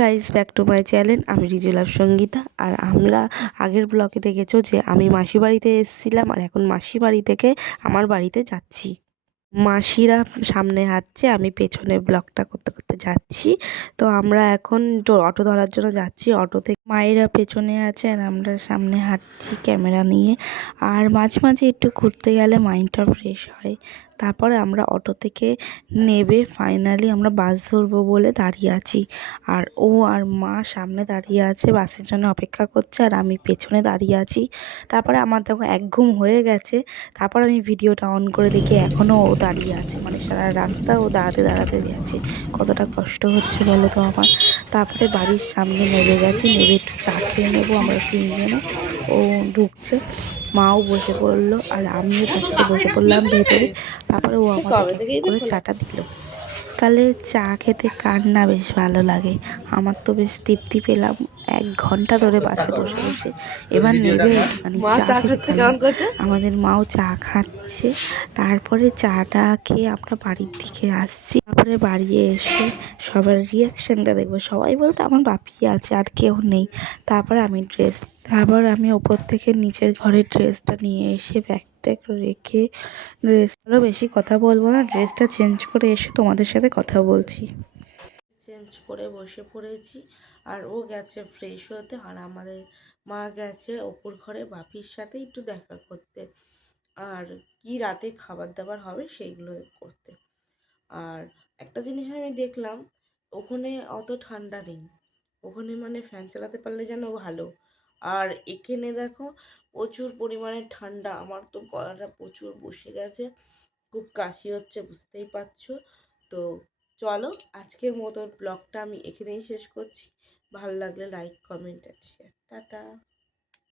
Guys, back to my channel. আমি রিজুলাভ সঙ্গীতা। আর আমরা আগের ব্লগে দেখেছো যে আমি মাসি বাড়িতে এসেছিলাম, আর এখন মাসি বাড়ি থেকে আমার বাড়িতে যাচ্ছি। মাসিরা সামনে হাঁটছে, আমি পেছনে ব্লগটা করতে করতে যাচ্ছি। তো আমরা এখন অটো ধরার জন্য যাচ্ছি। অটো থেকে মায়েরা পেছনে আছে আর আমরা সামনে হাঁটছি ক্যামেরা নিয়ে। আর মাঝে মাঝে একটু ঘুরতে গেলে মাইন্ডটা ফ্রেশ হয়। তারপরে আমরা অটো থেকে নেবে ফাইনালি আমরা বাস ধরবো বলে দাঁড়িয়ে আছি। আর ও আর মা সামনে দাঁড়িয়ে আছে, বাসের জন্য অপেক্ষা করছে, আর আমি পেছনে দাঁড়িয়ে আছি। তারপরে আমার তখন একঘুম হয়ে গেছে। তারপর আমি ভিডিওটা অন করে দেখি এখনও ও দাঁড়িয়ে আছে, মানে সারা রাস্তা ও দাঁড়াতে দাঁড়াতে গেছে। কতটা কষ্ট হচ্ছে বলো তো আমার। তারপরে বাড়ির সামনে নেমে গেছি, নেমে একটু চা খেয়ে নেবো আমরা তিনজনে। ও ঢুকছে, মাও বসে পড়লো আর আমিও তার সাথে বসে পড়লাম ভেতরে। তারপরে ও আমাদেরকে এক এক করে চাটা দিল। শীতকালে চা খেতে কার না বেশ ভালো লাগে। আমার তো বেশ তৃপ্তি পেলাম 1 ঘন্টা ধরে বাসে বসে বসে। এবার নেবে একটুখানি চা খেতে পেলাম। আমাদের মাও চা খাচ্ছে। তারপরে চাটা খেয়ে আমরা বাড়ির দিকে আসছি। তারপরে বাড়ি এসে সবার রিয়াকশানটা দেখবো। সবাই বলতে আমার বাপি আছে, আর কেউ নেই। তারপর আমি ওপর থেকে নিচের ঘরের ড্রেসটা নিয়ে এসে ব্যাগটা রেখে ড্রেসটারও বেশি কথা বলবো না, ড্রেসটা চেঞ্জ করে এসে তোমাদের সাথে কথা বলছি। চেঞ্জ করে বসে পড়েছি, আর ও গেছে ফ্রেশ হতে, আর আমাদের মা গেছে ওপর ঘরে বাপির সাথে একটু দেখা করতে, আর কি রাতে খাবার দাবার হবে সেইগুলো করতে। আর একটা জিনিস আমি দেখলাম, ওখানে অত ঠান্ডা নেই। ওখানে মানে ফ্যান চালাতে পারলে যেন ভালো। আর এখানে দেখো প্রচুর পরিমাণে ঠান্ডা। আমার তো গলাটা প্রচুর বসে গেছে, খুব কাশি হচ্ছে, বুঝতেই পারছো। তো চলো, আজকের মতো ব্লগটা আমি এখানেই শেষ করছি। ভালো লাগলে like, comment and share. Tata.